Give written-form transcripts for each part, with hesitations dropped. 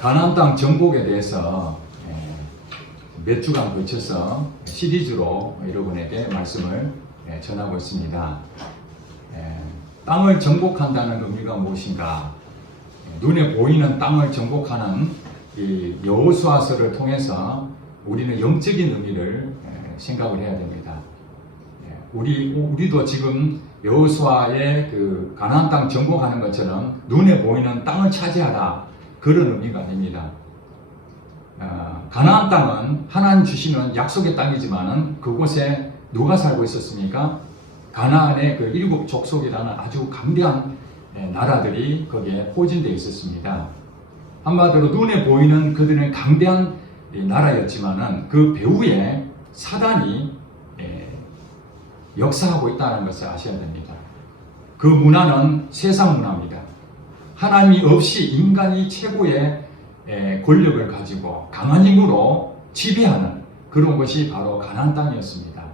가나안 땅 정복에 대해서 몇 주간 거쳐서 시리즈로 여러분에게 말씀을 전하고 있습니다. 땅을 정복한다는 의미가 무엇인가? 눈에 보이는 땅을 정복하는 이 여호수아서를 통해서 우리는 영적인 의미를 생각을 해야 됩니다. 우리도 지금 여호수아의 그 가나안 땅 정복하는 것처럼 눈에 보이는 땅을 차지하라, 그런 의미가 됩니다. 가나안 땅은 하나님 주시는 약속의 땅이지만은 그곳에 누가 살고 있었습니까? 가나안의 그 일곱 족속이라는 아주 강대한 나라들이 거기에 포진되어 있었습니다. 한마디로 눈에 보이는 그들은 강대한 나라였지만은 그 배후에 사단이 역사하고 있다는 것을 아셔야 됩니다. 그 문화는 세상 문화입니다. 하나님이 없이 인간이 최고의 권력을 가지고 강한 힘으로 지배하는 그런 것이 바로 가나안 땅이었습니다.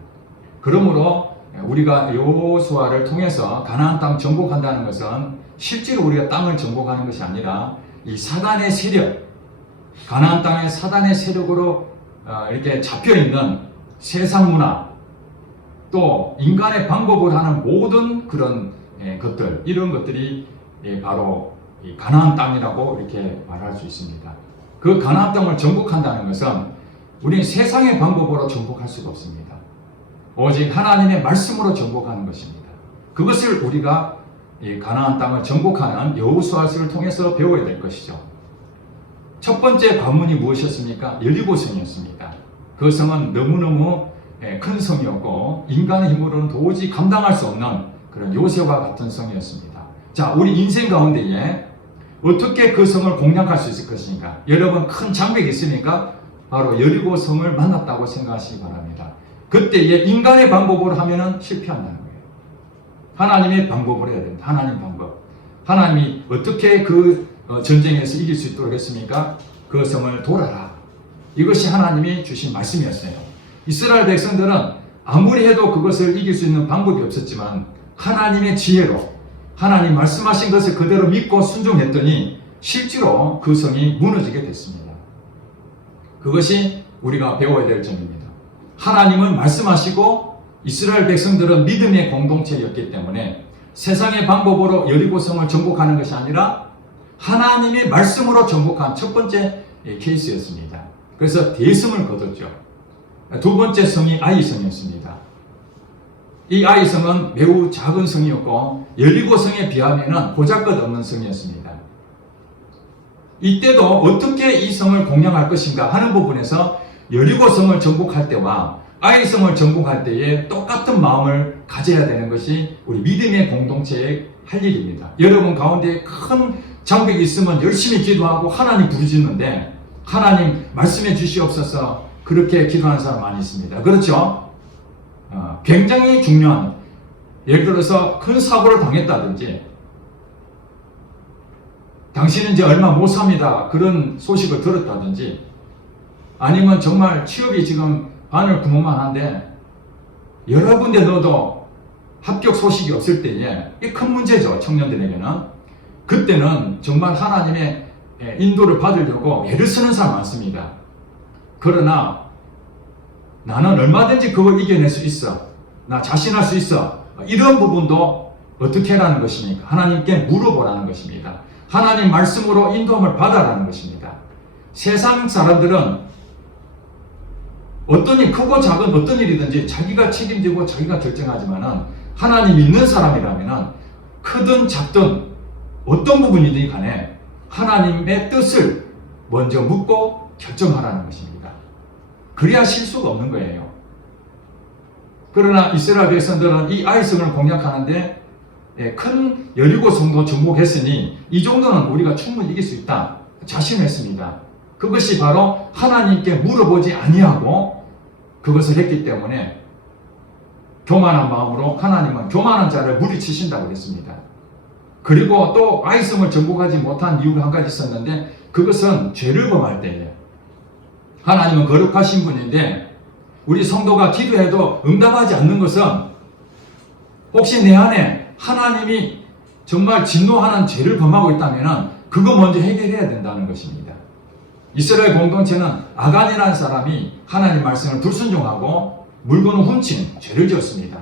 그러므로 우리가 여호수아를 통해서 가나안 땅 정복한다는 것은 실제로 우리가 땅을 정복하는 것이 아니라 이 사단의 세력, 가나안 땅의 사단의 세력으로 이렇게 잡혀있는 세상 문화, 또 인간의 방법을 하는 모든 그런 것들, 이런 것들이 바로 이 가나안 땅이라고 이렇게 말할 수 있습니다. 그 가나안 땅을 정복한다는 것은 우리는 세상의 방법으로 정복할 수가 없습니다. 오직 하나님의 말씀으로 정복하는 것입니다. 그것을 우리가 이 가나안 땅을 정복하는 여호수아서를 통해서 배워야 될 것이죠. 첫 번째 관문이 무엇이었습니까? 여리고성이었습니다. 그 성은 너무너무 큰 성이었고 인간의 힘으로는 도저히 감당할 수 없는 그런 요새와 같은 성이었습니다. 자, 우리 인생 가운데에 어떻게 그 성을 공략할 수 있을 것입니까? 여러분, 큰 장벽이 있으니까 바로 여리고 성을 만났다고 생각하시기 바랍니다. 그때에 인간의 방법으로 하면은 실패한다는 거예요. 하나님의 방법으로 해야 됩니다. 하나님 방법. 하나님이 어떻게 그 전쟁에서 이길 수 있도록 했습니까? 그 성을 돌아라. 이것이 하나님이 주신 말씀이었어요. 이스라엘 백성들은 아무리 해도 그것을 이길 수 있는 방법이 없었지만 하나님의 지혜로 하나님 말씀하신 것을 그대로 믿고 순종했더니 실제로 그 성이 무너지게 됐습니다. 그것이 우리가 배워야 될 점입니다. 하나님은 말씀하시고 이스라엘 백성들은 믿음의 공동체였기 때문에 세상의 방법으로 여리고성을 정복하는 것이 아니라 하나님의 말씀으로 정복한 첫 번째 케이스였습니다. 그래서 대성을 거뒀죠. 두 번째 성이 아이성이었습니다. 이 아이성은 매우 작은 성이었고 여리고성에 비하면 보잘것없는 성이었습니다. 이때도 어떻게 이 성을 공략할 것인가 하는 부분에서 여리고성을 정복할 때와 아이성을 정복할 때에 똑같은 마음을 가져야 되는 것이 우리 믿음의 공동체의 할 일입니다. 여러분 가운데 큰 장벽이 있으면 열심히 기도하고 하나님 부르짖는데 하나님 말씀해 주시옵소서 그렇게 기도하는 사람 많이 있습니다. 그렇죠? 굉장히 중요한, 예를 들어서 큰 사고를 당했다든지 당신은 이제 얼마 못 삽니다, 그런 소식을 들었다든지 아니면 정말 취업이 지금 바늘 구멍만 한데 여러 군데 넣어도 합격 소식이 없을 때에 이 큰 문제죠. 청년들에게는. 그때는 정말 하나님의 인도를 받으려고 애를 쓰는 사람 많습니다. 그러나 나는 얼마든지 그걸 이겨낼 수 있어, 나 자신할 수 있어, 이런 부분도 어떻게 하라는 것입니까? 하나님께 물어보라는 것입니다. 하나님 말씀으로 인도함을 받아라는 것입니다. 세상 사람들은 어떤 일, 크고 작은 어떤 일이든지 자기가 책임지고 자기가 결정하지만은 하나님 믿는 사람이라면은 크든 작든 어떤 부분이든 간에 하나님의 뜻을 먼저 묻고 결정하라는 것입니다. 그래야 실수가 없는 거예요. 그러나 이스라엘 백성들은 이 아이성을 공략하는데 큰 여리고성도 정복했으니 이 정도는 우리가 충분히 이길 수 있다 자신했습니다. 그것이 바로 하나님께 물어보지 아니하고 그것을 했기 때문에 교만한 마음으로 하나님은 교만한 자를 물리치신다고 그랬습니다. 그리고 또 아이성을 정복하지 못한 이유가 한 가지 있었는데 그것은 죄를 범할 때예요. 하나님은 거룩하신 분인데 우리 성도가 기도해도 응답하지 않는 것은 혹시 내 안에 하나님이 정말 진노하는 죄를 범하고 있다면 그거 먼저 해결해야 된다는 것입니다. 이스라엘 공동체는 아간이라는 사람이 하나님 말씀을 불순종하고 물건을 훔친 죄를 지었습니다.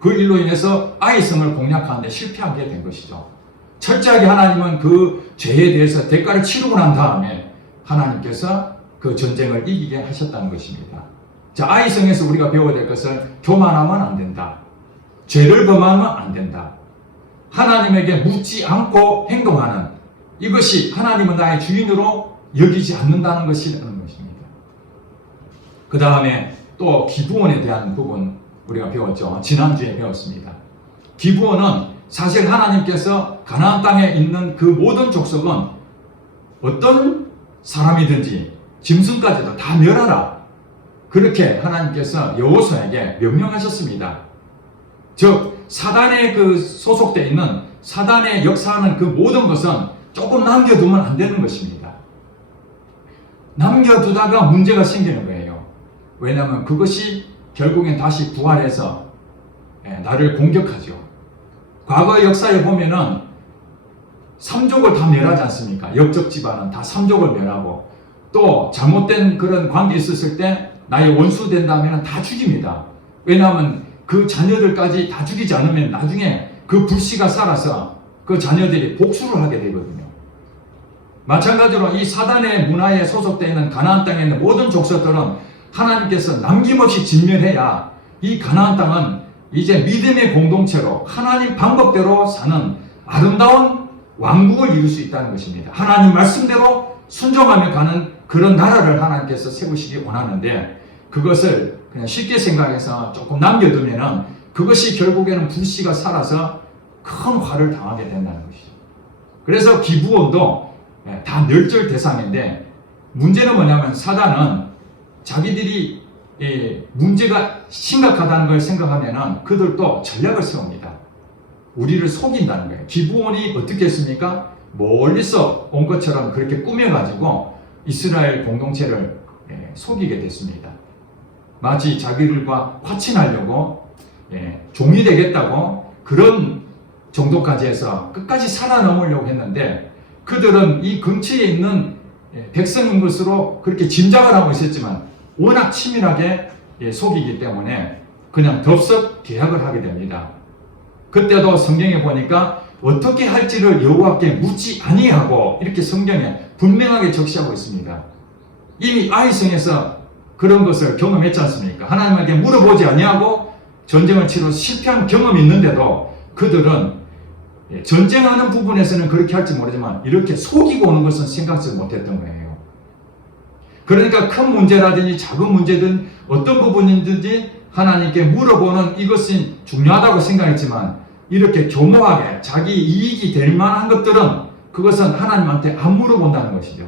그 일로 인해서 아이성을 공략하는데 실패하게 된 것이죠. 철저하게 하나님은 그 죄에 대해서 대가를 치르고 난 다음에 하나님께서 그 전쟁을 이기게 하셨다는 것입니다. 자, 아이성에서 우리가 배워야 될 것은 교만하면 안 된다. 죄를 범하면 안 된다. 하나님에게 묻지 않고 행동하는 이것이 하나님은 나의 주인으로 여기지 않는다는 것이라는 것입니다. 그 다음에 또 기브온에 대한 부분 우리가 배웠죠. 지난주에 배웠습니다. 기브온은 사실 하나님께서 가나안 땅에 있는 그 모든 족속은 어떤 사람이든지 짐승까지도 다 멸하라. 그렇게 하나님께서 여호수아에게 명령하셨습니다. 즉 사단에 그 소속되어 있는 사단의 역사하는 그 모든 것은 조금 남겨두면 안 되는 것입니다. 남겨두다가 문제가 생기는 거예요. 왜냐하면 그것이 결국엔 다시 부활해서 나를 공격하죠. 과거 역사에 보면은 삼족을 다 멸하지 않습니까? 역적 집안은 다 삼족을 멸하고 또 잘못된 그런 관계 있었을 때 나의 원수 된다면 다 죽입니다. 왜냐하면 그 자녀들까지 다 죽이지 않으면 나중에 그 불씨가 살아서 그 자녀들이 복수를 하게 되거든요. 마찬가지로 이 사단의 문화에 소속되어 있는 가나안 땅에 있는 모든 족속들은 하나님께서 남김없이 진멸해야 이 가나안 땅은 이제 믿음의 공동체로 하나님 방법대로 사는 아름다운 왕국을 이룰 수 있다는 것입니다. 하나님 말씀대로 순종하며 가는 그런 나라를 하나님께서 세우시기 원하는데 그것을 그냥 쉽게 생각해서 조금 남겨두면은 그것이 결국에는 불씨가 살아서 큰 화를 당하게 된다는 것이죠. 그래서 기브온도 다 멸절 대상인데 문제는 뭐냐면 사단은 자기들이 문제가 심각하다는 걸 생각하면은 그들도 전략을 세웁니다. 우리를 속인다는 거예요. 기브온이 어떻게 했습니까? 멀리서 온 것처럼 그렇게 꾸며가지고 이스라엘 공동체를 속이게 됐습니다. 마치 자기들과 화친하려고 종이 되겠다고 그런 정도까지 해서 끝까지 살아남으려고 했는데 그들은 이 근처에 있는 백성인 것으로 그렇게 짐작을 하고 있었지만 워낙 치밀하게 속이기 때문에 그냥 덥석 계약을 하게 됩니다. 그때도 성경에 보니까 어떻게 할지를 여호와께 묻지 아니하고 이렇게 성경에 분명하게 적시하고 있습니다. 이미 아이성에서 그런 것을 경험했지 않습니까? 하나님에게 물어보지 아니하고 전쟁을 치러 실패한 경험이 있는데도 그들은 전쟁하는 부분에서는 그렇게 할지 모르지만 이렇게 속이고 오는 것은 생각지 못했던 거예요. 그러니까 큰 문제라든지 작은 문제든 어떤 부분이든지 하나님께 물어보는 이것이 중요하다고 생각했지만 이렇게 교묘하게 자기 이익이 될 만한 것들은 그것은 하나님한테 안 물어본다는 것이죠.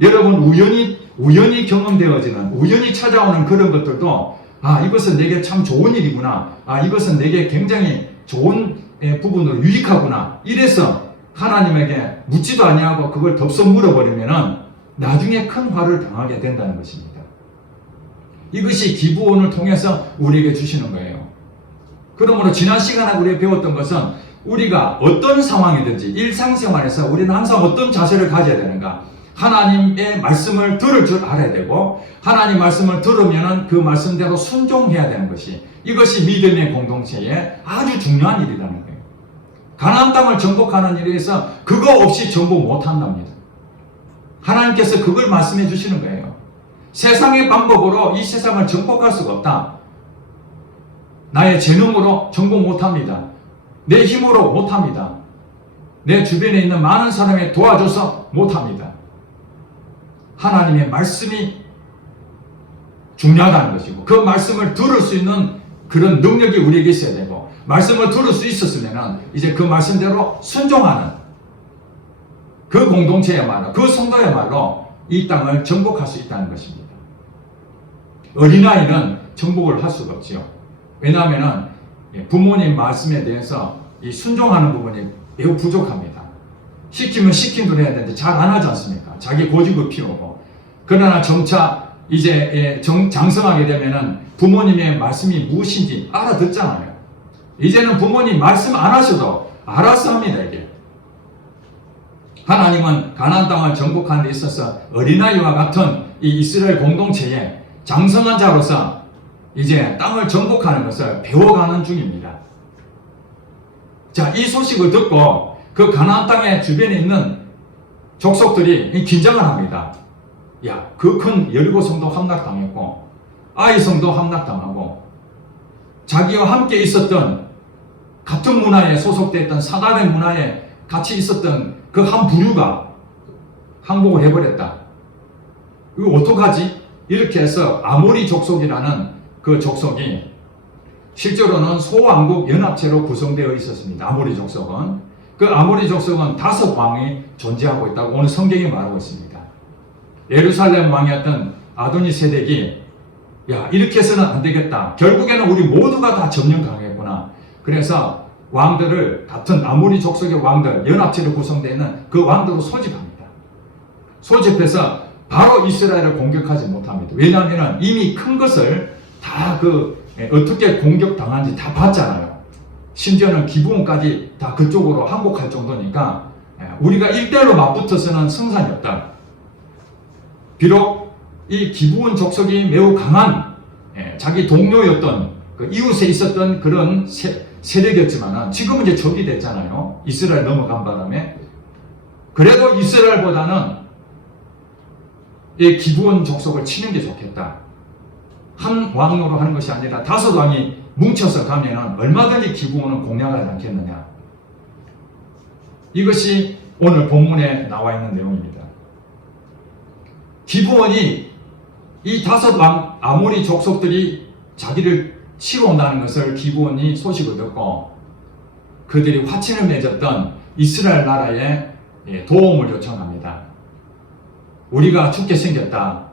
여러분 우연히 경험되어지는 우연히 찾아오는 그런 것들도 이것은 내게 참 좋은 일이구나. 이것은 내게 굉장히 좋은 부분으로 유익하구나. 이래서 하나님에게 묻지도 아니하고 그걸 덥석 물어버리면은 나중에 큰 화를 당하게 된다는 것입니다. 이것이 기브온을 통해서 우리에게 주시는 거예요. 그러므로 지난 시간에 우리가 배웠던 것은 우리가 어떤 상황이든지 일상생활에서 우리는 항상 어떤 자세를 가져야 되는가? 하나님의 말씀을 들을 줄 알아야 되고 하나님 말씀을 들으면 그 말씀대로 순종해야 되는 것이 이것이 믿음의 공동체의 아주 중요한 일이라는 거예요. 가나안 땅을 정복하는 일에서 그거 없이 정복 못한답니다. 하나님께서 그걸 말씀해 주시는 거예요. 세상의 방법으로 이 세상을 정복할 수가 없다. 나의 재능으로 정복 못합니다. 내 힘으로 못합니다. 내 주변에 있는 많은 사람이 도와줘서 못합니다. 하나님의 말씀이 중요하다는 것이고 그 말씀을 들을 수 있는 그런 능력이 우리에게 있어야 되고 말씀을 들을 수 있었으면 이제 그 말씀대로 순종하는 그 공동체야말로 그 성도야말로 이 땅을 정복할 수 있다는 것입니다. 어린아이는 정복을 할 수가 없지요. 왜냐하면 부모님 말씀에 대해서 이 순종하는 부분이 매우 부족합니다. 시키면 시킨 대로 해야 되는데 잘 안 하지 않습니까? 자기 고집을 피우고. 그러나 점차 이제 장성하게 되면은 부모님의 말씀이 무엇인지 알아듣잖아요. 이제는 부모님 말씀 안 하셔도 알아서 합니다, 이게. 하나님은 가나안 땅을 정복하는 데 있어서 어린아이와 같은 이 이스라엘 공동체의 장성한 자로서 이제 땅을 정복하는 것을 배워가는 중입니다. 자, 이 소식을 듣고 그 가나안 땅의 주변에 있는 족속들이 긴장을 합니다. 야, 그 큰 여리고 성도 함락당했고 아이 성도 함락당하고 자기와 함께 있었던 같은 문화에 소속되어 있던 사단의 문화에 같이 있었던 그 한 부류가 항복을 해버렸다. 이거 어떡하지? 이렇게 해서 아모리 족속이라는 그 족속이 실제로는 소왕국 연합체로 구성되어 있었습니다. 아모리 족속은. 그 아모리 족속은 5왕이 존재하고 있다고 오늘 성경이 말하고 있습니다. 예루살렘 왕이었던 아도니 세덱이 야, 이렇게 해서는 안 되겠다. 결국에는 우리 모두가 다 점령당하겠구나. 그래서 왕들을 같은 아모리 족속의 왕들, 연합체로 구성되어 있는 그 왕들을 소집합니다. 소집해서 바로 이스라엘을 공격하지 못합니다. 왜냐하면 이미 큰 것을 다 어떻게 공격당한지 다 봤잖아요. 심지어는 기브온까지 다 그쪽으로 항복할 정도니까 우리가 1대1로 맞붙어서는 승산이 없다. 비록 이 기브온 족속이 매우 강한 자기 동료였던 그 이웃에 있었던 그런 세력이었지만 지금은 이제 적이 됐잖아요. 이스라엘 넘어간 바람에. 그래도 이스라엘보다는 이 기브온 족속을 치는 게 좋겠다. 한 왕으로 하는 것이 아니라 5왕이 뭉쳐서 가면은 얼마든지 기브온은 공략하지 않겠느냐. 이것이 오늘 본문에 나와 있는 내용입니다. 기브온이 이 5왕 아모리 족속들이 자기를 치러 온다는 것을 기브온이 소식을 듣고 그들이 화친을 맺었던 이스라엘 나라에 도움을 요청합니다. 우리가 죽게 생겼다.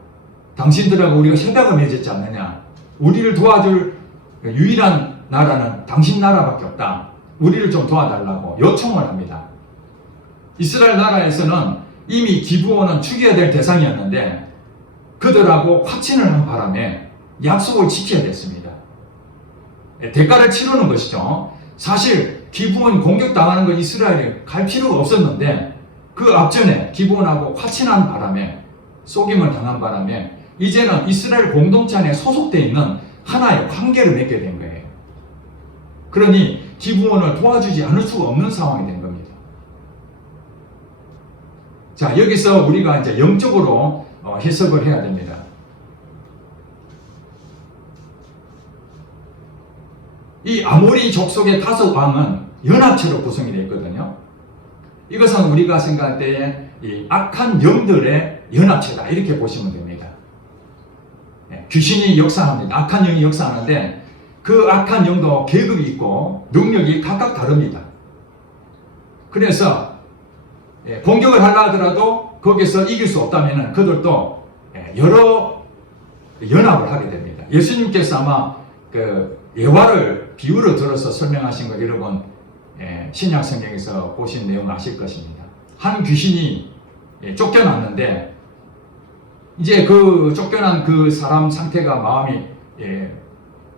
당신들하고 우리가 협약을 맺었지 않느냐. 우리를 도와줄 유일한 나라는 당신 나라밖에 없다. 우리를 좀 도와달라고 요청을 합니다. 이스라엘 나라에서는 이미 기브온은 죽여야 될 대상이었는데 그들하고 화친을 한 바람에 약속을 지켜야 됐습니다. 대가를 치르는 것이죠. 사실 기브온 공격당하는 건 이스라엘이 갈 필요가 없었는데 그 앞전에 기브온하고 화친한 바람에 속임을 당한 바람에 이제는 이스라엘 공동체 안에 소속되어 있는 하나의 관계를 맺게 된 거예요. 그러니 기브온을 도와주지 않을 수가 없는 상황이 된 겁니다. 자, 여기서 우리가 이제 영적으로 해석을 해야 됩니다. 이 아모리 족속의 5왕은 연합체로 구성이 되어 있거든요. 이것은 우리가 생각할 때에 이 악한 영들의 연합체다 이렇게 보시면 됩니다. 귀신이 역사합니다. 악한 영이 역사하는데 그 악한 영도 계급이 있고 능력이 각각 다릅니다. 그래서 공격을 하려 하더라도 거기서 이길 수 없다면 그들도 여러 연합을 하게 됩니다. 예수님께서 아마 그 예화를 비유를 들어서 설명하신 거 여러분 신약 성경에서 보신 내용을 아실 것입니다. 한 귀신이 쫓겨났는데 이제 그 쫓겨난 그 사람 상태가 마음이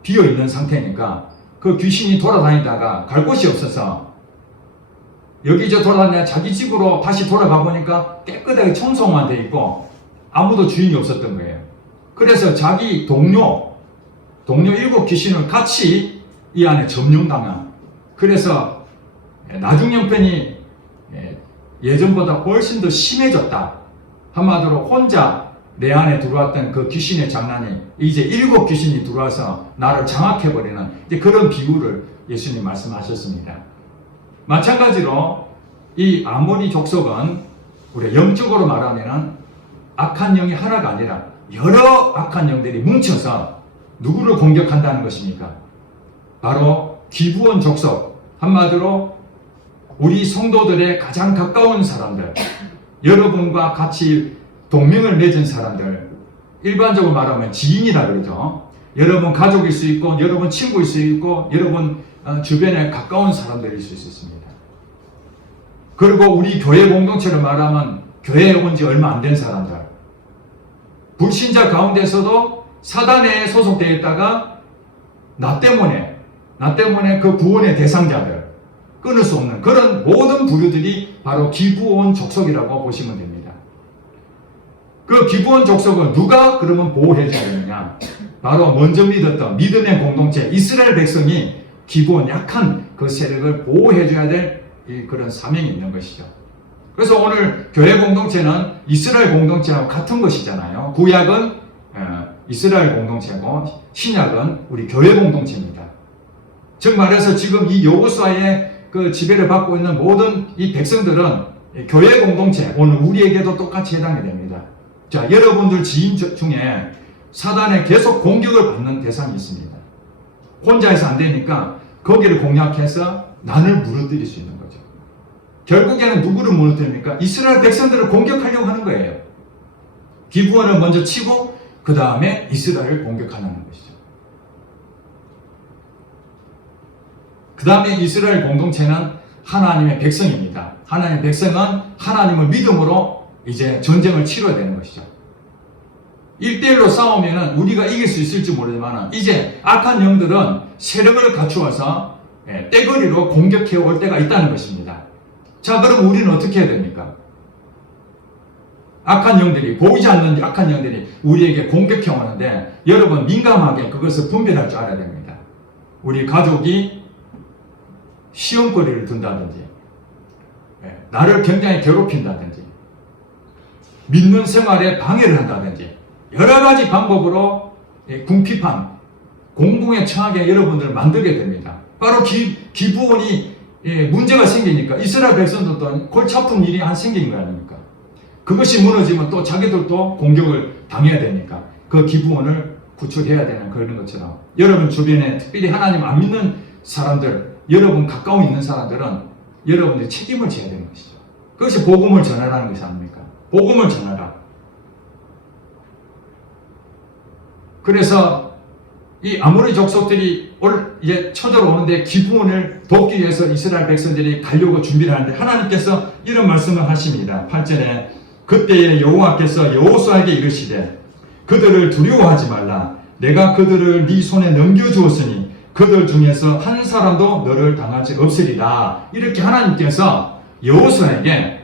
비어있는 상태니까 그 귀신이 돌아다니다가 갈 곳이 없어서 여기저기 돌아다니다 자기 집으로 다시 돌아가 보니까 깨끗하게 청소만 돼 있고 아무도 주인이 없었던 거예요. 그래서 자기 동료 7 귀신을 같이 이 안에 점령당한. 그래서 나중 형편이 예전보다 훨씬 더 심해졌다. 한마디로 혼자 내 안에 들어왔던 그 귀신의 장난이 이제 7 귀신이 들어와서 나를 장악해버리는 이제 그런 비유를 예수님 말씀하셨습니다. 마찬가지로 이 아모리 족속은 우리가 영적으로 말하면 악한 영이 하나가 아니라 여러 악한 영들이 뭉쳐서 누구를 공격한다는 것입니까? 바로 기브온 족속, 한마디로 우리 성도들의 가장 가까운 사람들, 여러분과 같이 동맹을 맺은 사람들, 일반적으로 말하면 지인이라 그러죠. 여러분 가족일 수 있고 여러분 친구일 수 있고 여러분 주변에 가까운 사람들일 수 있습니다. 그리고 우리 교회 공동체를 말하면 교회에 온 지 얼마 안 된 사람들, 불신자 가운데서도 사단에 소속되어 있다가 나 때문에 그 구원의 대상자들, 끊을 수 없는 그런 모든 부류들이 바로 기브온 족속이라고 보시면 됩니다. 그 기브온 족속을 누가 그러면 보호해줘야 되느냐? 바로 먼저 믿었던 믿음의 공동체 이스라엘 백성이 기브온 약한 그 세력을 보호해줘야 될 그런 사명이 있는 것이죠. 그래서 오늘 교회 공동체는 이스라엘 공동체하고 같은 것이잖아요. 구약은 이스라엘 공동체고 신약은 우리 교회 공동체입니다. 즉 말해서 지금 이 여호수아의 그 지배를 받고 있는 모든 이 백성들은 교회 공동체, 오늘 우리에게도 똑같이 해당이 됩니다. 자, 여러분들 지인 중에 사단에 계속 공격을 받는 대상이 있습니다. 혼자해서 안 되니까 거기를 공략해서 난을 무너뜨릴 수 있는 거죠. 결국에는 누구를 무너뜨립니까? 이스라엘 백성들을 공격하려고 하는 거예요. 기브온을 먼저 치고 그 다음에 이스라엘을 공격하는 것이죠. 그 다음에 이스라엘 공동체는 하나님의 백성입니다. 하나님의 백성은 하나님을 믿음으로 이제 전쟁을 치러야 되는 것이죠. 1대1로 싸우면 우리가 이길 수 있을지 모르지만 이제 악한 영들은 세력을 갖추어서 떼거리로 공격해 올 때가 있다는 것입니다. 자, 그럼 우리는 어떻게 해야 됩니까? 악한 영들이, 보이지 않는 악한 영들이 우리에게 공격해 오는데 여러분 민감하게 그것을 분별할 줄 알아야 됩니다. 우리 가족이 시험거리를 둔다든지 나를 굉장히 괴롭힌다든지 믿는 생활에 방해를 한다든지 여러 가지 방법으로 궁핍한 공공에 처하게 여러분들을 만들게 됩니다. 바로 기브온이 문제가 생기니까 이스라엘 백성들도 골치 아픈 일이 한 생긴 거 아닙니까? 그것이 무너지면 또 자기들도 공격을 당해야 되니까 그 기브온을 구출해야 되는 그런 것처럼 여러분 주변에 특별히 하나님 안 믿는 사람들, 여러분 가까운 있는 사람들은 여러분들이 책임을 져야 되는 것이죠. 그것이 복음을 전하라는 것이 아닙니까? 복음을 전하라. 그래서 이 아모리 족속들이 이제 쳐들어오는데 기브온을 돕기 위해서 이스라엘 백성들이 가려고 준비를 하는데 하나님께서 이런 말씀을 하십니다. 8절에 그때에 여호와께서 여호수아에게 이르시되 그들을 두려워하지 말라. 내가 그들을 네 손에 넘겨주었으니 그들 중에서 한 사람도 너를 당하지 없으리라. 이렇게 하나님께서 여호수아에게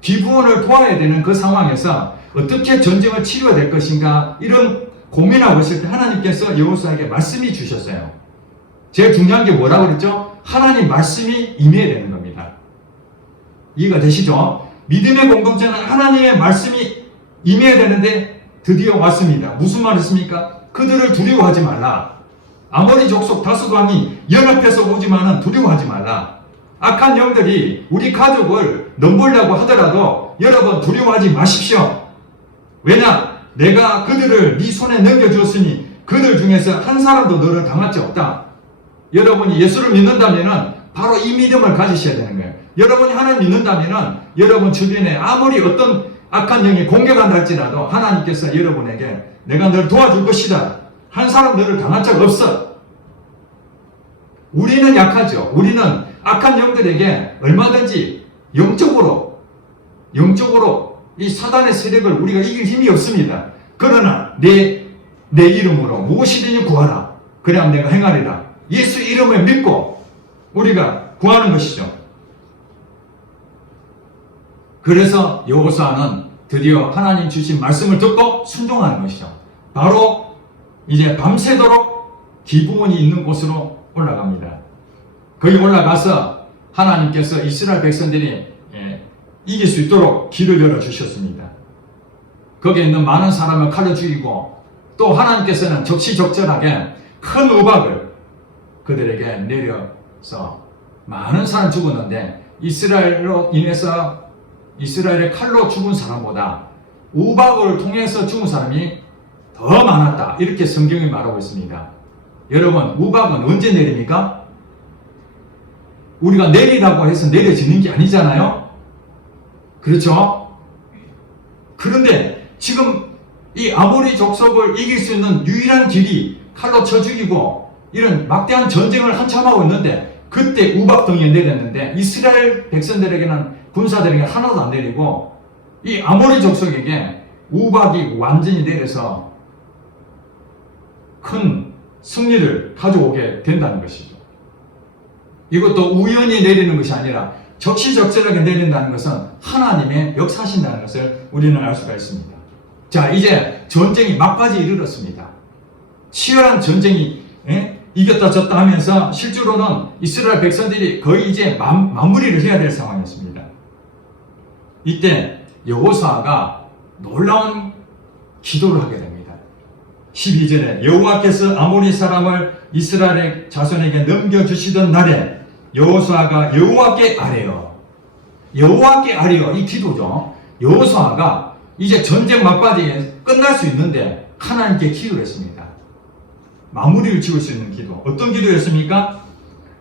기브온을 도와야 되는 그 상황에서 어떻게 전쟁을 치러야 될 것인가 이런 고민하고 있을 때 하나님께서 여호수아에게 말씀이 주셨어요. 제일 중요한 게 뭐라고 그랬죠? 하나님 말씀이 임해야 되는 겁니다. 이해가 되시죠? 믿음의 공동체는 하나님의 말씀이 임해야 되는데 드디어 왔습니다. 무슨 말이었습니까? 그들을 두려워하지 말라. 아모리 족속 다수왕이 연합해서 오지만은 두려워하지 말라. 악한 영들이 우리 가족을 넘보려고 하더라도 여러분 두려워하지 마십시오. 왜냐? 내가 그들을 네 손에 넘겨주었으니 그들 중에서 한 사람도 너를 당할 자 없다. 여러분이 예수를 믿는다면 바로 이 믿음을 가지셔야 되는 거예요. 여러분이 하나님 믿는다면 여러분 주변에 아무리 어떤 악한 영이 공격한다 할지라도 하나님께서 여러분에게 내가 너를 도와줄 것이다. 한 사람 너를 당할 자가 없어. 우리는 약하죠. 우리는 악한 영들에게 얼마든지 영적으로 이 사단의 세력을 우리가 이길 힘이 없습니다. 그러나 내 이름으로 무엇이든지 구하라. 그래야 내가 행하리라. 예수 이름을 믿고 우리가 구하는 것이죠. 그래서 여호수아는 드디어 하나님 주신 말씀을 듣고 순종하는 것이죠. 바로 이제 밤새도록 기브온이 있는 곳으로 올라갑니다. 거기 올라가서 하나님께서 이스라엘 백성들이 이길 수 있도록 길을 열어주셨습니다. 거기에 있는 많은 사람을 칼로 죽이고 또 하나님께서는 적시적절하게 큰 우박을 그들에게 내려서 많은 사람 죽었는데 이스라엘로 인해서 이스라엘의 칼로 죽은 사람보다 우박을 통해서 죽은 사람이 더 많았다. 이렇게 성경이 말하고 있습니다. 여러분 우박은 언제 내립니까? 우리가 내리라고 해서 내려지는 게 아니잖아요. 그렇죠? 그런데 지금 이 아모리 족속을 이길 수 있는 유일한 길이 칼로 쳐 죽이고 이런 막대한 전쟁을 한참 하고 있는데 그때 우박덩이에 내렸는데 이스라엘 백성들에게는 군사들에게 하나도 안 내리고 이 아모리 족속에게 우박이 완전히 내려서 큰 승리를 가져오게 된다는 것이죠. 이것도 우연히 내리는 것이 아니라 적시적절하게 내린다는 것은 하나님의 역사하신다는 것을 우리는 알 수가 있습니다. 자, 이제 전쟁이 막바지에 이르렀습니다. 치열한 전쟁이 이겼다 졌다 하면서 실제로는 이스라엘 백성들이 거의 이제 마무리를 해야 될 상황이었습니다. 이때 여호수아가 놀라운 기도를 하게 됩니다. 12절에 여호와께서 아모리 사람을 이스라엘의 자손에게 넘겨주시던 날에 여호수아가 여호와께 아뢰어, 여호와께 아뢰어, 이 기도죠. 여호수아가 이제 전쟁 막바지에 끝날 수 있는데 하나님께 기도를 했습니다. 마무리를 지을 수 있는 기도. 어떤 기도였습니까?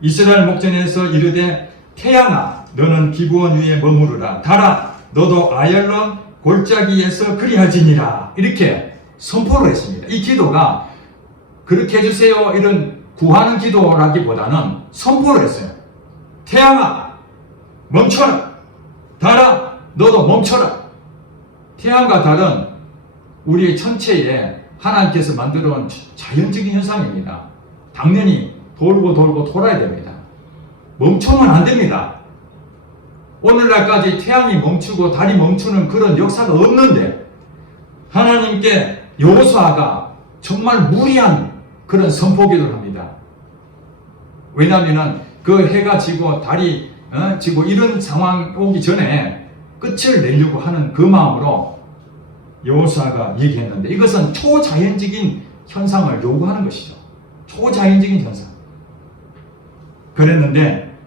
이스라엘 목전에서 이르되 태양아 너는 기브온 위에 머무르라. 달아 너도 아얄론 골짜기에서 그리하지니라. 이렇게 선포를 했습니다. 이 기도가 그렇게 해주세요 이런 구하는 기도라기보다는 선포를 했어요. 태양아 멈춰라. 달아 너도 멈춰라. 태양과 달은 우리의 천체에 하나님께서 만들어 온 자연적인 현상입니다. 당연히 돌고 돌아야 됩니다. 멈추면 안 됩니다. 오늘날까지 태양이 멈추고 달이 멈추는 그런 역사가 없는데 하나님께 여호수아가 정말 무리한 그런 선포기도를 합니다. 왜냐하면 그 해가 지고 달이 지고 이런 상황 오기 전에 끝을 내려고 하는 그 마음으로 여호수아가 얘기했는데 이것은 초자연적인 현상을 요구하는 것이죠. 초자연적인 현상. 그랬는데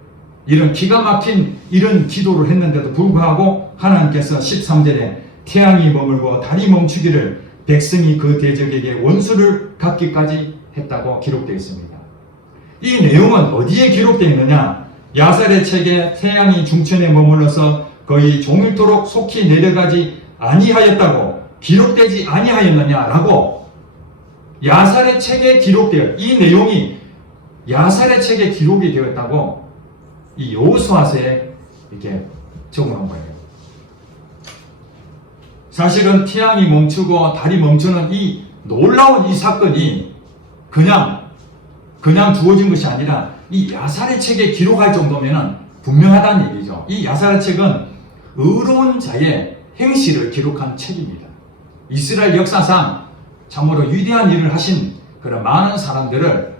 이런 기가 막힌 이런 기도를 했는데도 불구하고 하나님께서 13절에 태양이 머물고 달이 멈추기를 백성이 그 대적에게 원수를 갚기까지 했다고 기록되어 있습니다. 이 내용은 어디에 기록되어 있느냐? 야살의 책에 태양이 중천에 머물러서 거의 종일토록 속히 내려가지 아니하였다고 기록되지 아니하였느냐라고 야살의 책에 기록되어 이 내용이 야살의 책에 기록이 되었다고 이 여호수아서에 이렇게 적어놓은 거예요. 사실은 태양이 멈추고 달이 멈추는 이 놀라운 이 사건이 그냥 주어진 것이 아니라 이 야살의 책에 기록할 정도면 분명하다는 얘기죠. 이 야살의 책은 의로운 자의 행실을 기록한 책입니다. 이스라엘 역사상 참으로 위대한 일을 하신 그런 많은 사람들을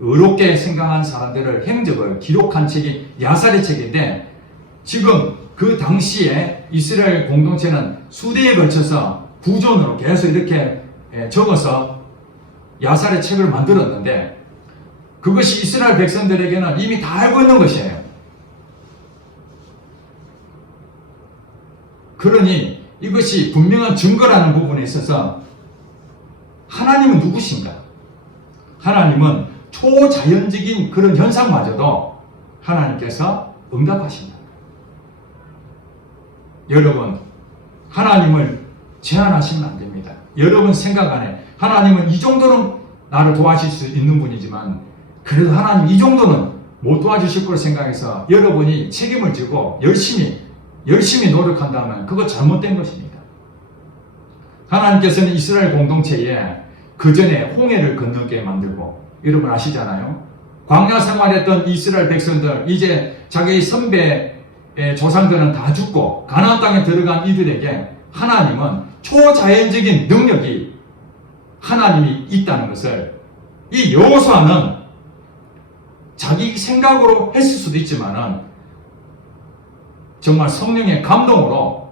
의롭게 생각한 사람들을 행적을 기록한 책이 야살의 책인데 지금 그 당시에 이스라엘 공동체는 수대에 걸쳐서 구전으로 계속 이렇게 적어서 야살의 책을 만들었는데 그것이 이스라엘 백성들에게는 이미 다 알고 있는 것이에요. 그러니 이것이 분명한 증거라는 부분에 있어서 하나님은 누구신가? 하나님은 초자연적인 그런 현상마저도 하나님께서 응답하신다. 여러분, 하나님을 제한하시면 안 됩니다. 여러분 생각 안에 하나님은 이 정도는 나를 도와줄 수 있는 분이지만 그래도 하나님 이 정도는 못 도와주실 걸 생각해서 여러분이 책임을 지고 열심히 노력한다면 그거 잘못된 것입니다. 하나님께서는 이스라엘 공동체에 그 전에 홍해를 건너게 만들고 여러분 아시잖아요. 광야 생활했던 이스라엘 백성들 이제 자기 선배의 조상들은 다 죽고 가나안 땅에 들어간 이들에게 하나님은 초자연적인 능력이 하나님이 있다는 것을 이 여호수아는 자기 생각으로 했을 수도 있지만은 정말 성령의 감동으로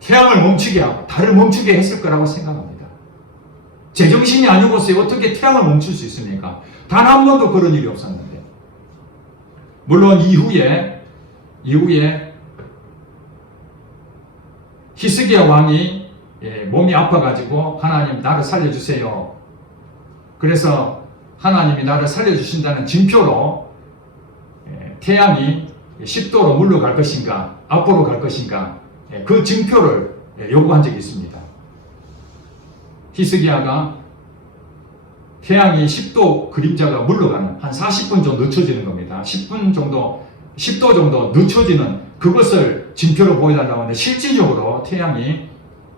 태양을 멈추게 하고 달을 멈추게 했을 거라고 생각합니다. 제정신이 아니고서 어떻게 태양을 멈출 수 있습니까? 단 한 번도 그런 일이 없었는데. 물론 이후에 히스기야 왕이 몸이 아파가지고 하나님 나를 살려주세요. 그래서 하나님이 나를 살려주신다는 징표로 태양이 10도로 물러갈 것인가 앞으로 갈 것인가 그 징표를 요구한 적이 있습니다. 히스기야가 태양이 10도 그림자가 물러가는 한 40분 정도 늦춰지는 겁니다. 10분 정도 10도 정도 늦춰지는 그것을 징표로 보여달라고 하는데 실질적으로 태양이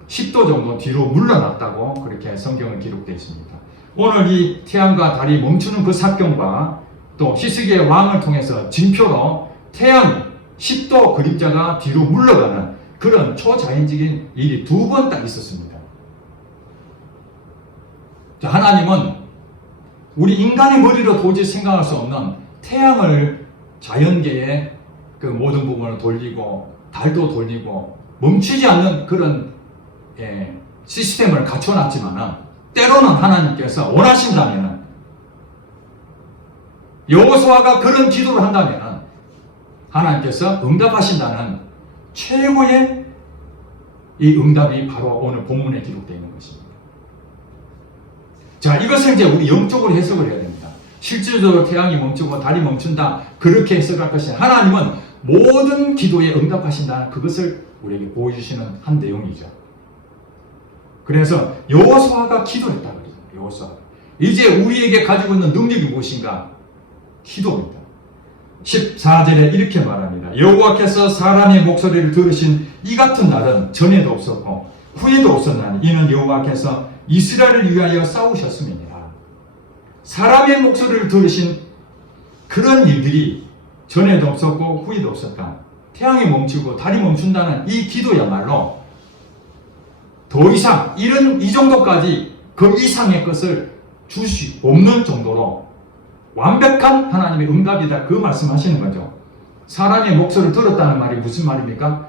10도 정도 뒤로 물러났다고 그렇게 성경은 기록되어 있습니다. 오늘 이 태양과 달이 멈추는 그 사건과 또 히스기야의 왕을 통해서 징표로 태양이 10도 그림자가 뒤로 물러가는 그런 초자연적인 일이 2번 딱 있었습니다. 자, 하나님은 우리 인간의 머리로 도저히 생각할 수 없는 태양을 자연계의 그 모든 부분을 돌리고 달도 돌리고 멈추지 않는 그런 시스템을 갖춰놨지만 때로는 하나님께서 원하신다면 여호수아가 그런 기도를 한다면 하나님께서 응답하신다는 최고의 이 응답이 바로 오늘 본문에 기록되어 있는 것입니다. 자, 이것을 이제 우리 영적으로 해석을 해야 됩니다. 실질적으로 태양이 멈추고 달이 멈춘다 그렇게 해석할 것이 아니라 하나님은 모든 기도에 응답하신다는 그것을 우리에게 보여주시는 한 내용이죠. 그래서 여호수아가 기도했다 그래요. 여호수아. 이제 우리에게 가지고 있는 능력이 무엇인가? 기도입니다. 14절에 이렇게 말합니다. 여호와께서 사람의 목소리를 들으신 이 같은 날은 전에도 없었고 후에도 없었나니 이는 여호와께서 이스라엘을 위하여 싸우셨음이니라. 사람의 목소리를 들으신 그런 일들이 전에도 없었고 후에도 없었다. 태양이 멈추고 달이 멈춘다는 이 기도야말로 더 이상 이 정도까지 그 이상의 것을 줄 수 없는 정도로 완벽한 하나님의 응답이다. 그 말씀하시는 거죠. 사람의 목소리를 들었다는 말이 무슨 말입니까?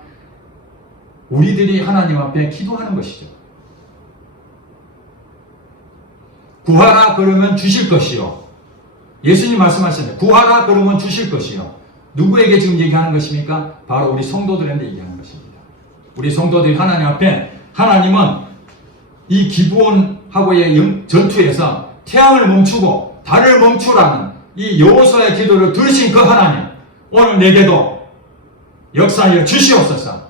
우리들이 하나님 앞에 기도하는 것이죠. 구하라 그러면 주실 것이요. 예수님 말씀하셨는데 구하라 그러면 주실 것이요. 누구에게 지금 얘기하는 것입니까? 바로 우리 성도들한테 얘기하는 것입니다. 우리 성도들이 하나님 앞에 하나님은 이 기브온하고의 전투에서 태양을 멈추고 달을 멈추라는 이 여호수아의 기도를 들으신 그 하나님, 오늘 내게도 역사하여 주시옵소서.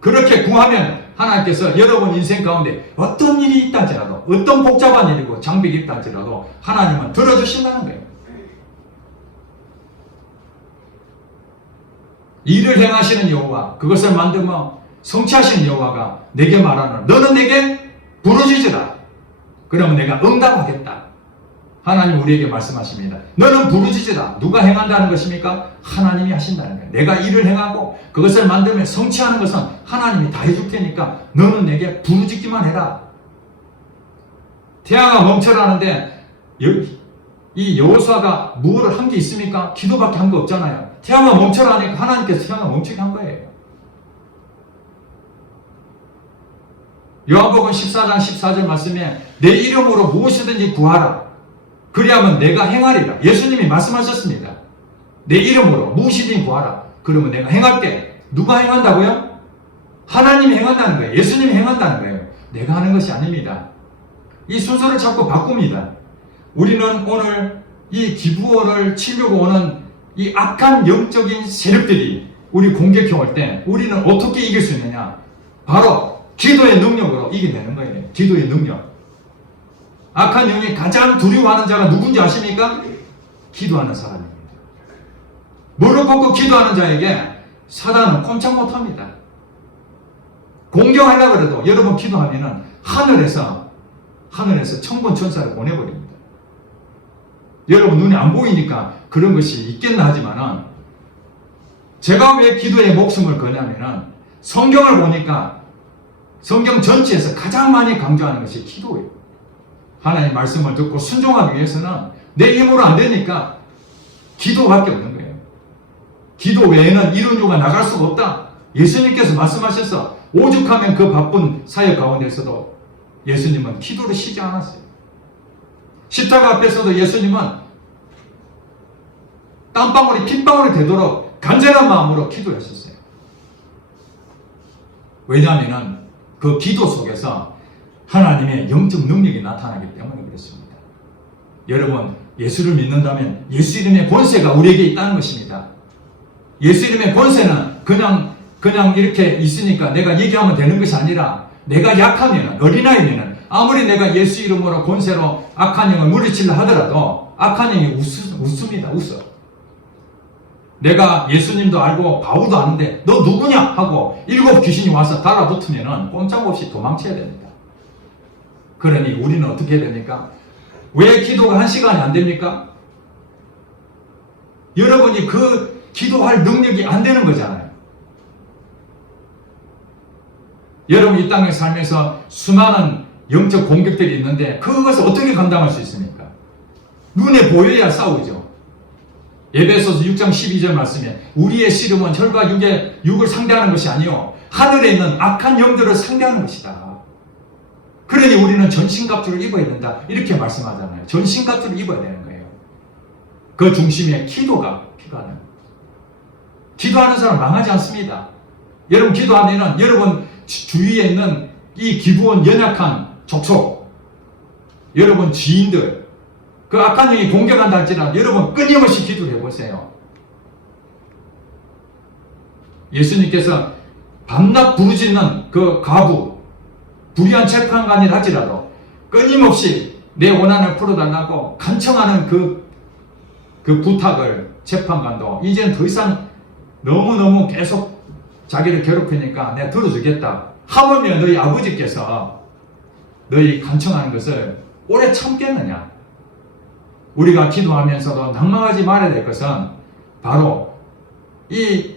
그렇게 구하면 하나님께서 여러분 인생 가운데 어떤 일이 있다 할지라도, 어떤 복잡한 일이고 장벽이 있다 할지라도 하나님은 들어주신다는 거예요. 일을 행하시는 여호와, 그것을 만들며 성취하시는 여호와가 내게 말하는 너는 내게 부르짖으라. 그러면 내가 응답하겠다. 하나님 우리에게 말씀하십니다. 너는 부르짖으라. 누가 행한다는 것입니까? 하나님이 하신다는 거예요. 내가 일을 행하고 그것을 만들면 성취하는 것은 하나님이 다 해줄 테니까 너는 내게 부르짖기만 해라. 태양아 멈춰라는데 이 여호수아가 무엇을 한 게 있습니까? 기도밖에 한 거 없잖아요. 태양아 멈춰라니까 하나님께서 태양아 멈추게 한 거예요. 요한복음 14장 14절 말씀에 내 이름으로 무엇이든지 구하라. 그리하면 내가 행하리라. 예수님이 말씀하셨습니다. 내 이름으로 무엇이든지 구하라. 그러면 내가 행할게. 누가 행한다고요? 하나님이 행한다는 거예요. 예수님이 행한다는 거예요. 내가 하는 것이 아닙니다. 이 순서를 자꾸 바꿉니다. 우리는 오늘 이 기브온을 치려고 오는 이 악한 영적인 세력들이 우리 공격해 올 때 우리는 어떻게 이길 수 있느냐? 바로 기도의 능력으로 이겨내는 거예요. 기도의 능력. 악한 영이 가장 두려워하는 자가 누군지 아십니까? 기도하는 사람입니다. 무릎 꿇고 기도하는 자에게 사단은 꼼짝 못합니다. 공격하려고 해도 여러분 기도하면은 하늘에서 천군 천사를 보내버립니다. 여러분 눈에 안 보이니까 그런 것이 있겠나 하지만은 제가 왜 기도에 목숨을 거냐면은 성경을 보니까 성경 전체에서 가장 많이 강조하는 것이 기도예요. 하나님의 말씀을 듣고 순종하기 위해서는 내 힘으로 안 되니까 기도밖에 없는 거예요. 기도 외에는 이룬 요가 나갈 수가 없다. 예수님께서 말씀하셔서 오죽하면 그 바쁜 사역 가운데서도 예수님은 기도를 쉬지 않았어요. 십자가 앞에서도 예수님은 땀방울이 핏방울이 되도록 간절한 마음으로 기도했었어요. 왜냐하면 그 기도 속에서 하나님의 영적 능력이 나타나기 때문에 그렇습니다. 여러분, 예수를 믿는다면 예수 이름의 권세가 우리에게 있다는 것입니다. 예수 이름의 권세는 그냥 이렇게 있으니까 내가 얘기하면 되는 것이 아니라 내가 약하면, 어린아이면 아무리 내가 예수 이름으로 권세로 악한 영을 물리치려 하더라도 악한 영이 웃습니다. 웃어. 내가 예수님도 알고 바울도 아는데 너 누구냐 하고 7 귀신이 와서 달아붙으면 꼼짝없이 도망쳐야 됩니다. 그러니 우리는 어떻게 해야 됩니까? 왜 기도가 1시간이 안 됩니까? 여러분이 그 기도할 능력이 안 되는 거잖아요. 여러분 이 땅에 살면서 수많은 영적 공격들이 있는데 그것을 어떻게 감당할 수 있습니까? 눈에 보여야 싸우죠. 에베소서 6장 12절 말씀에 우리의 씨름은 혈과 육을 상대하는 것이 아니요 하늘에 있는 악한 영들을 상대하는 것이다. 그러니 우리는 전신갑주를 입어야 된다. 이렇게 말씀하잖아요. 전신갑주를 입어야 되는 거예요. 그 중심에 기도가 필요하다. 기도하는 사람 망하지 않습니다. 여러분 기도하면은 여러분 주위에 있는 이 기부원 연약한 족속, 여러분 지인들, 그 악한 영이 공격한다 할지라도 여러분 끊임없이 기도를 해보세요. 예수님께서 밤낮 부르짖는 그 과부, 불의한 재판관이라 할지라도 끊임없이 내 원한을 풀어달라고 간청하는 그 부탁을 재판관도 이제는 더 이상 너무너무 계속 자기를 괴롭히니까 내가 들어주겠다. 하물며 너희 아버지께서 너희 간청하는 것을 오래 참겠느냐? 우리가 기도하면서도 낭망하지 말아야 될 것은 바로 이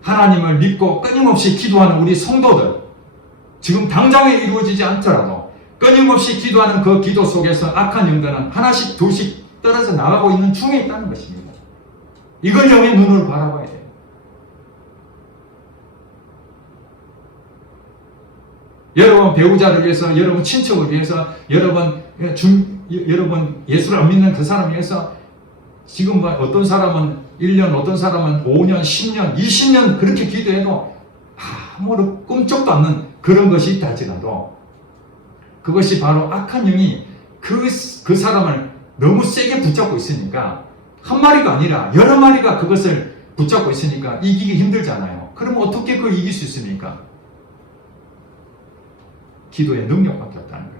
하나님을 믿고 끊임없이 기도하는 우리 성도들, 지금 당장에 이루어지지 않더라도 끊임없이 기도하는 그 기도 속에서 악한 영들은 하나씩 둘씩 떨어져 나가고 있는 중에 있다는 것입니다. 이걸 영의 눈으로 바라봐야 돼요. 여러분 배우자를 위해서, 여러분 친척을 위해서, 여러분 예수를 안 믿는 그 사람을 위해서 지금 어떤 사람은 1년, 어떤 사람은 5년, 10년, 20년 그렇게 기도해도 아무런 꿈쩍도 않는 그런 것이 있다 할지라도 그것이 바로 악한 영이 그 사람을 너무 세게 붙잡고 있으니까 한 마리가 아니라 여러 마리가 그것을 붙잡고 있으니까 이기기 힘들잖아요. 그러면 어떻게 그걸 이길 수 있습니까? 기도의 능력밖에 없다는 거예요.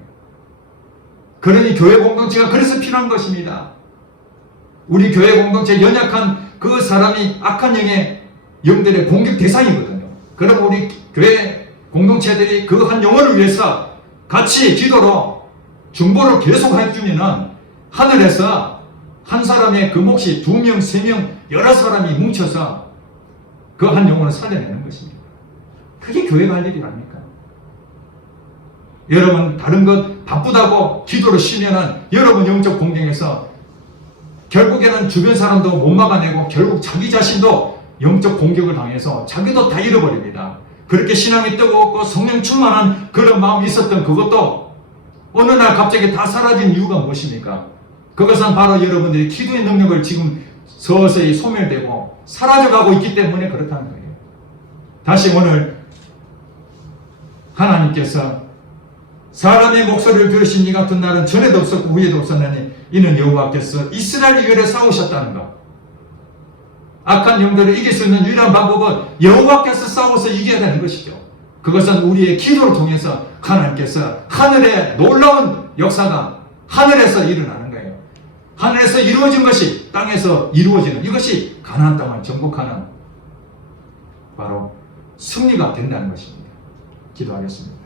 그러니 교회 공동체가 그래서 필요한 것입니다. 우리 교회 공동체 연약한 그 사람이 악한 영들의 공격 대상이거든요. 그럼 우리 교회 공동체들이 그 한 영혼을 위해서 같이 기도로 중보를 계속 해주면은 하늘에서 한 사람의 그 몫이 2명, 3명, 여러 사람이 뭉쳐서 그 한 영혼을 살려내는 것입니다. 그게 교회가 할 일이 아닙니까? 여러분 다른 것 바쁘다고 기도를 쉬면은 여러분 영적 공격에서 결국에는 주변 사람도 못 막아내고 결국 자기 자신도 영적 공격을 당해서 자기도 다 잃어버립니다. 그렇게 신앙이 뜨겁고 성령 충만한 그런 마음이 있었던 그것도 어느 날 갑자기 다 사라진 이유가 무엇입니까? 그것은 바로 여러분들이 기도의 능력을 지금 서서히 소멸되고 사라져가고 있기 때문에 그렇다는 거예요. 다시 오늘 하나님께서 사람의 목소리를 들으신 이 같은 날은 전에도 없었고 후에도 없었나니 이는 여호와께서 이스라엘 위에 싸우셨다는 것. 악한 영들을 이길 수 있는 유일한 방법은 여호와께서 싸워서 이겨야 되는 것이죠. 그것은 우리의 기도를 통해서 하나님께서 하늘의 놀라운 역사가 하늘에서 일어나는 거예요. 하늘에서 이루어진 것이 땅에서 이루어지는 이것이 가나안 땅을 정복하는 바로 승리가 된다는 것입니다. 기도하겠습니다.